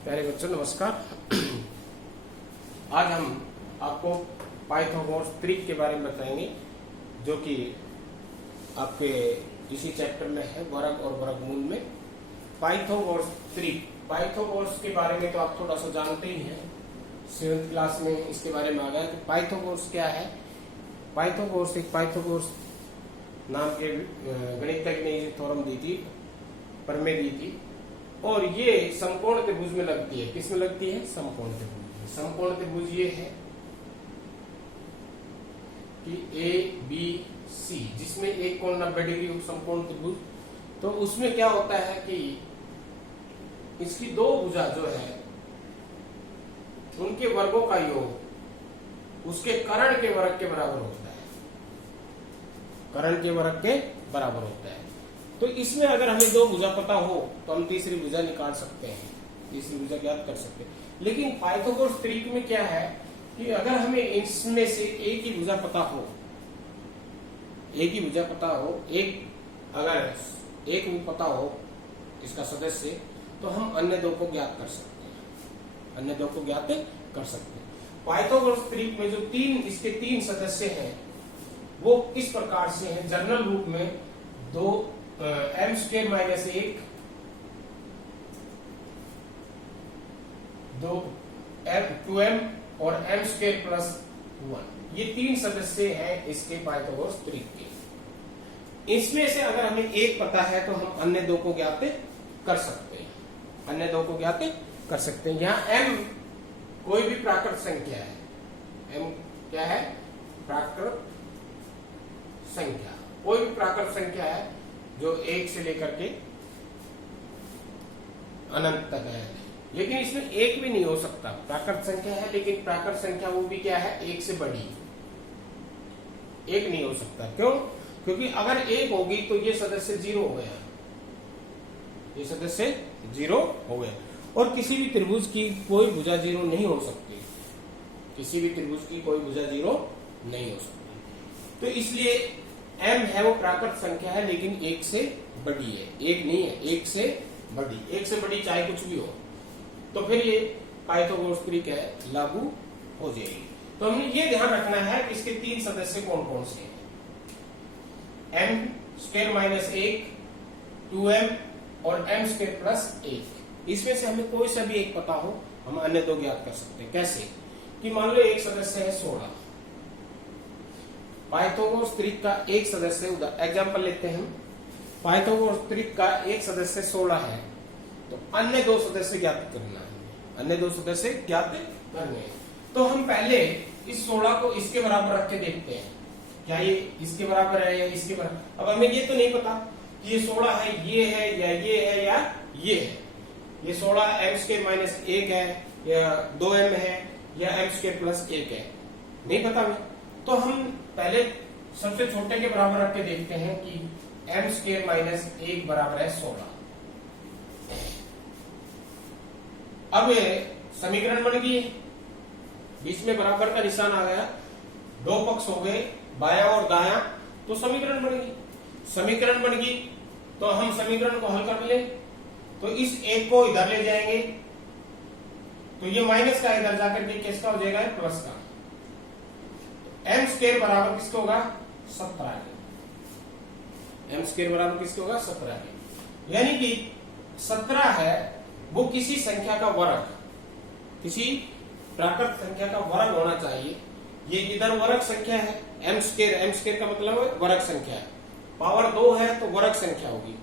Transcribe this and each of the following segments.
प्यारे बच्चों नमस्कार। आज हम आपको पाइथागोरस ट्रिक के बारे में बताएंगे, जो कि आपके इसी चैप्टर में है, वर्ग और वर्गमूल में। पाइथागोरस ट्रिक, पाइथागोरस के बारे में तो आप थोड़ा सा जानते ही हैं, 7th क्लास में इसके बारे में आ गया कि पाइथागोरस क्या है। पाइथागोरस एक पाइथागोरस नाम के गणितज्ञ ने ये थ्योरम दी थी, प्रमेय दी थी, और ये समकोण त्रिभुज में लगती है। किस में लगती है? समकोण त्रिभुज में। समकोण त्रिभुज ये है कि ए बी सी, जिसमें एक कोण 90 डिग्री हो, समकोण त्रिभुज। तो उसमें क्या होता है कि इसकी दो भुजा जो है उनके वर्गों का योग उसके कर्ण के वर्ग के बराबर होता है। कर्ण के वर्ग के बराबर होता है। तो इसमें अगर हमें दो भुजा पता हो तो हम तीसरी भुजा निकाल सकते हैं, तीसरी भुजा ज्ञात कर सकते हैं। लेकिन पाइथागोरस ट्रिक में क्या है कि अगर हमें इसमें से एक ही भुजा पता हो, एक ही भुजा पता हो, अगर एक भी पता हो इसका सदस्य, तो हम अन्य दो को ज्ञात कर सकते हैं, अन्य दो को ज्ञात कर सकते हैं। पाइथागोरस ट्रिक में जो इसके तीन सदस्य हैं वो किस प्रकार से हैं? जनरल रूप में दो m² - 1, दो 2m और m² + 1, ये तीन सदस्य हैं इसके पाइथागोरस ट्रिक के। इसमें से अगर हमें एक पता है तो हम अन्य दो को ज्ञात कर सकते हैं, अन्य दो को ज्ञात कर सकते हैं। यहाँ m कोई भी प्राकृत संख्या है, m क्या है? प्राकृत संख्या, कोई भी प्राकृत संख्या है जो 1 से लेकर के अनंत तक है। लेकिन इसमें एक भी नहीं हो सकता, प्राकृत संख्या है लेकिन प्राकृत संख्या वो भी क्या है? 1 से बड़ी, एक नहीं हो सकता। क्यों? क्योंकि अगर एक होगी तो ये सदस्य 0 हो गया, ये सदस्य 0 हो गया। और किसी भी त्रिभुज की कोई भुजा 0 नहीं हो सकती, किसी भी त्रिभुज की कोई भुजा 0 नहीं हो सकती। तो इसलिए m है वो प्राकृत संख्या है लेकिन 1 से बड़ी है, एक नहीं है, 1 से बड़ी, 1 से बड़ी चाहे कुछ भी हो, तो फिर ये पाइथागोरस ट्रिक है, लागू हो जाएगी। तो हमें ये ध्यान रखना है कि इसके तीन सदस्य कौन कौन से हैं? m² - 1, 2m और m² + 1। इसमें से हमें कोई सा भी एक पता हो, हम अन्य दो ज्ञात कर सकते हैं। कैसे? कि मान लो एक सदस्य है 16, पाइथागोरस ट्रिक का एक सदस्य, एग्जांपल लेते हैं हम, पाइथागोरस ट्रिक का एक सदस्य 16 है, तो अन्य दो सदस्य ज्ञात करना है, अन्य दो सदस्य ज्ञात करने हैं। तो हम पहले इस 16 को इसके बराबर रख के देखते हैं, क्या ये इसके बराबर है या इसके बराबर। अब हमें ये तो नहीं पता कि ये 16 है, ये है या ये है या ये है। ये 16 m² - 1 है या 2m है या m² + 1 है, नहीं पता हमें। तो हम पहले सबसे छोटे के बराबर रख के देखते हैं कि m² - 1 बराबर है 16। अब समीकरण बन गई, बीच में बराबर का निशान आ गया, दो पक्ष हो गए बायां और दायां, तो समीकरण बन गई। समीकरण बन गई तो हम समीकरण को हल कर ले, तो इस एक को इधर ले जाएंगे तो ये माइनस का इधर जाकर के किसका हो जाएगा? प्लस का। m² बराबर किसका होगा? 17 के। m² बराबर किसका होगा? 17 के। यानी कि 17 है वो किसी संख्या का वर्ग, किसी प्राकृत संख्या का वर्ग होना चाहिए। ये इधर वर्ग संख्या है, m² का मतलब है वर्ग संख्या है। पावर 2 है तो वर्ग संख्या होगी,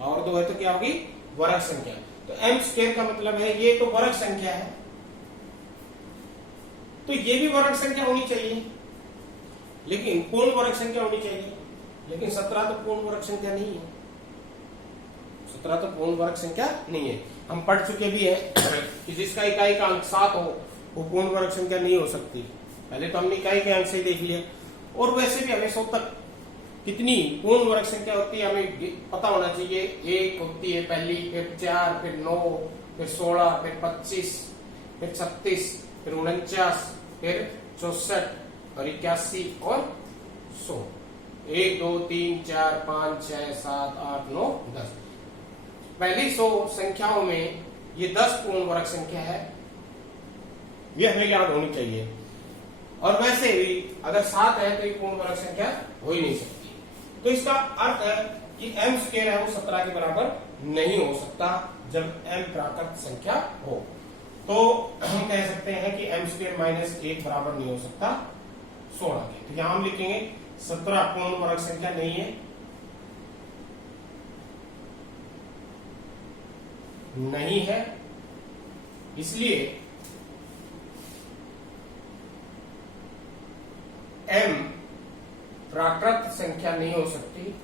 पावर 2 है तो क्या होगी? वर्ग संख्या। तो m² का मतलब है ये तो वर्ग संख्या है, तो ये भी वर्ग संख्या होनी चाहिए, लेकिन पूर्ण वर्ग संख्या होनी चाहिए। लेकिन 17 तो पूर्ण वर्ग संख्या नहीं है, 17 तो पूर्ण वर्ग संख्या नहीं है। हम पढ़ चुके भी हैं कि जिसका इकाई का अंक 7 हो वो पूर्ण वर्ग संख्या नहीं हो सकती। पहले तो हमने इकाई के अंक से ही देख लिया। और वैसे भी हमें 100 तक कितनी पूर्ण वर्ग संख्या होती है हमें पता होना चाहिए। 1 होती है पहली, फिर 4, फिर 9, फिर 16, फिर 25, फिर 36, फिर 49, फिर 64 और 81 और 100। 1 2 3 4 5 6 7 8 9 10। पहली 100 संख्याओं में ये 10 पूर्ण वर्ग संख्या है, ये हमें याद होनी चाहिए। और वैसे भी अगर 7 है तो ये पूर्ण वर्ग संख्या हो ही नहीं सकती। तो इसका अर्थ है कि m स्क्वायर है वो 17 के बराबर नहीं हो सकता जब m प्राकृत संख्या हो। तो हम कह सकते हैं कि m स्क्वायर माइनस 1 बराबर नहीं हो सकता 16 के। तो यहां हम लिखेंगे 17 पूर्ण वर्ग संख्या नहीं है, नहीं है, इसलिए m प्राकृत संख्या नहीं हो सकती।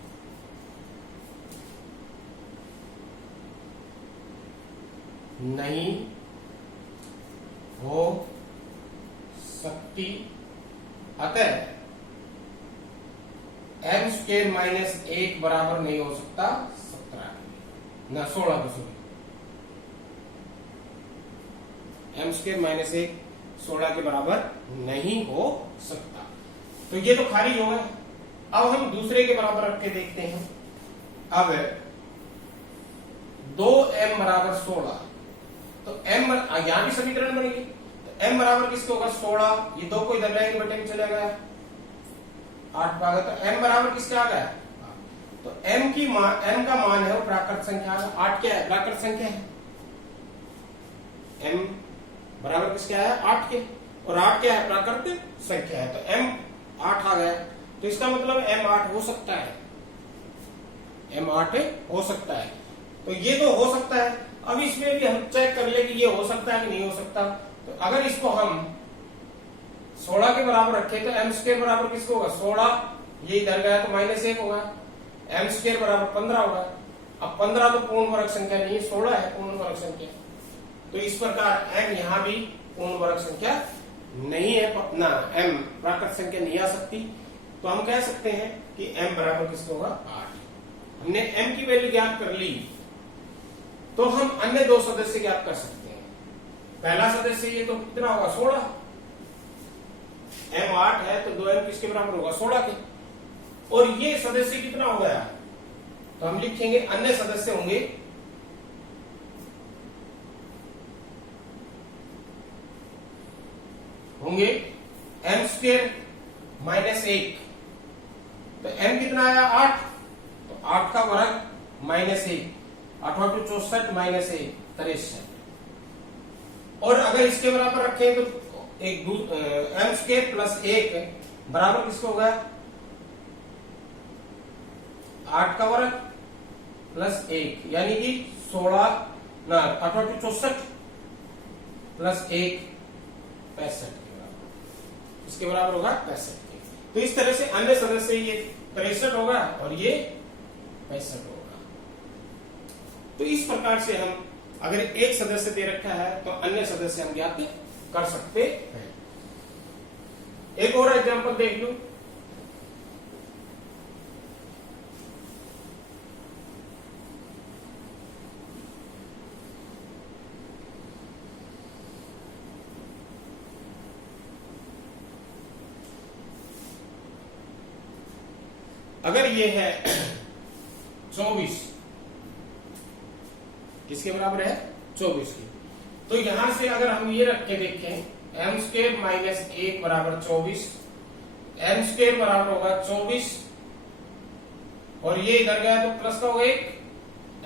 नहीं हो सकती, अतः m स्क्वायर माइनस 1 बराबर नहीं हो सकता 17 ना 16 को, सॉरी m स्क्वायर माइनस 1 16 के बराबर नहीं हो सकता। तो ये तो खारिज हो गया। अब हम दूसरे के बराबर रख के देखते हैं। अब 2m बराबर 16, तो m यहां भी समीकरण बनेगी। तो m बराबर किसके होगा 16, ये 2 को इधर लाएंगे बटे में चला गया 8 भागा, तो m बराबर किसके आ गया। तो m का मान है वो प्राकृत संख्या, 8 क्या है प्राकृत संख्या है, m बराबर किसके आया 8 के, और 8 क्या है प्राकृत संख्या है। तो m 8 आ गया, तो इसका मतलब m 8 हो सकता है, m 8 हो सकता है। तो ये तो हो सकता है। अब इसमें भी हम चेक कर ले कि ये हो सकता है कि नहीं हो सकता। तो अगर इसको हम 16 के बराबर रखें तो m स्क्वायर बराबर किसको होगा 16, ये इधर गया तो माइनस 1 होगा, m स्क्वायर बराबर 15 होगा। अब 15 तो पूर्ण वर्ग संख्या नहीं है, 16 है पूर्ण वर्ग संख्या। तो इस प्रकार m यहां भी पूर्ण वर्ग संख्या नहीं है ना, m प्राकृत संख्या नहीं आ सकती। तो हम कह सकते हैं कि m बराबर किसको होगा 8। हमने m की वैल्यू ज्ञात कर ली, तो हम अन्य 2 सदस्य ज्ञात कर सकते हैं। पहला सदस्य ये तो कितना होगा 16, m 8 है तो 2m किसके बराबर होगा 16 के। और ये सदस्य कितना हो गया, तो हम लिखेंगे अन्य सदस्य होंगे m स्क्वायर माइनस 1, तो m कितना आया 8, तो 8 का वर्ग माइनस 1, 8 8 64 माइनस 1 63। और अगर इसके बराबर रखें तो एक m स्क्वायर प्लस 1 बराबर किसको होगा 8 का वर्ग प्लस 1, यानी कि 16 ना 8 8 64 प्लस 1 65 इसके बराबर होगा 65 के। तो इस तरह से अन्य सदस्य ये 63 होगा और ये 65 होगा। तो इस प्रकार से हम अगर एक सदस्य दे रखा है तो अन्य सदस्य हम ज्ञात कर सकते हैं। एक और एग्जांपल देख लो। अगर ये है 24, किसके बराबर है 24 की, तो यहां से अगर हम ये रख के देखें m स्क्वायर माइनस 1 बराबर 24, m स्क्वायर बराबर होगा 24 और ये इधर गया तो प्लस का होगा 1,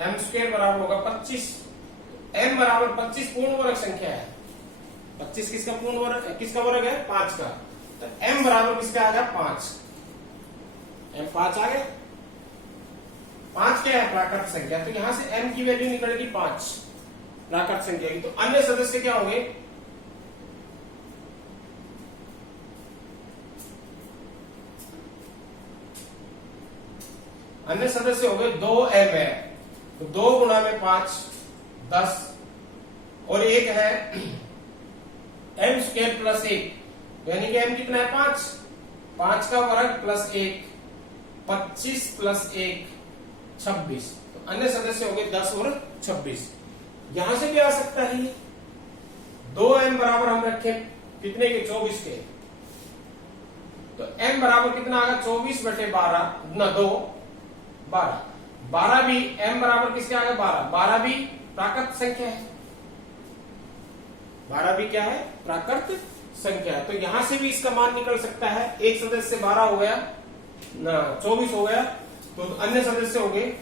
m स्क्वायर बराबर होगा 25, m बराबर 25 पूर्ण वर्ग संख्या है, 25 किसका पूर्ण वर्ग है, किसका वर्ग है 5 का, तो m बराबर किसका आ गया 5, m 5 आ गया। 5 क्या है प्राकृत संख्या, तो यहां से m की वैल्यू निकलेगी 5 प्राकृत संख्या की। तो अन्य सदस्य क्या होंगे, अन्य सदस्य हो गए 2m है, तो 2 गुणा में 5 10 और एक है m स्क्वायर प्लस 1, यानी कि m कितना है 5, 5 का वर्ग प्लस 1 25 प्लस 1 26। तो अन्य सदस्य हो गए 10 और 26। यहां से भी आ सकता है ये 2m बराबर हम रखे कितने के 24 के, तो m बराबर कितना आ गया 24 बटे 12 ना 2 12 भी m बराबर किसके आ गया 12 भी प्राकृत संख्या है, 12 भी क्या है? प्राकृत संख्या है। तो यहां से भी इसका मान निकल सकता है। एक सदस्य 12 हो गया ना, 24 हो गया, तो अन्य सदस्य हो गए,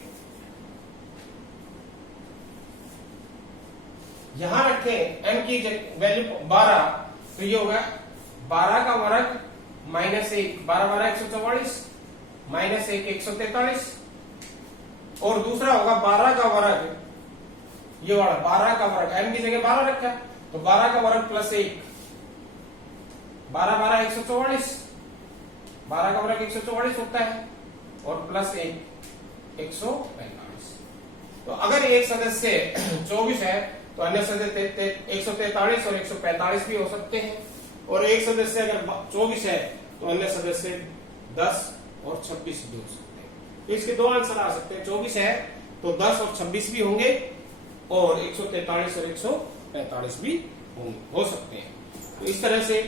यहां रखे m की वैल्यू 12, तो ये होगा 12 का वर्ग माइनस 1, 12 12 144, माइनस 1 143, और दूसरा होगा 12 का वर्ग, ये वाला 12 का वर्ग, m की जगह 12 रखा, तो 12 का वर्ग प्लस 1, 12 12 144, 12 का वर्ग 144 होता है, और प्लस 1 145। तो अगर एक सदस्य 24 है तो अन्य सदस्य 143 और 145 भी हो सकते हैं, और एक सदस्य अगर 24 है तो अन्य सदस्य 10 और 26 भी हो सकते हैं। तो इसके दो आंसर आ सकते हैं, 24 है तो 10 और 26 भी होंगे, और 143 और 145 भी हो सकते हैं। तो इस तरह से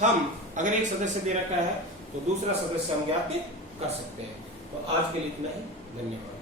हम अगर एक सदस्य दे रखा है तो दूसरा सदस्य हम ज्ञात कर सकते हैं। तो आज के लिए इतना ही, धन्यवाद।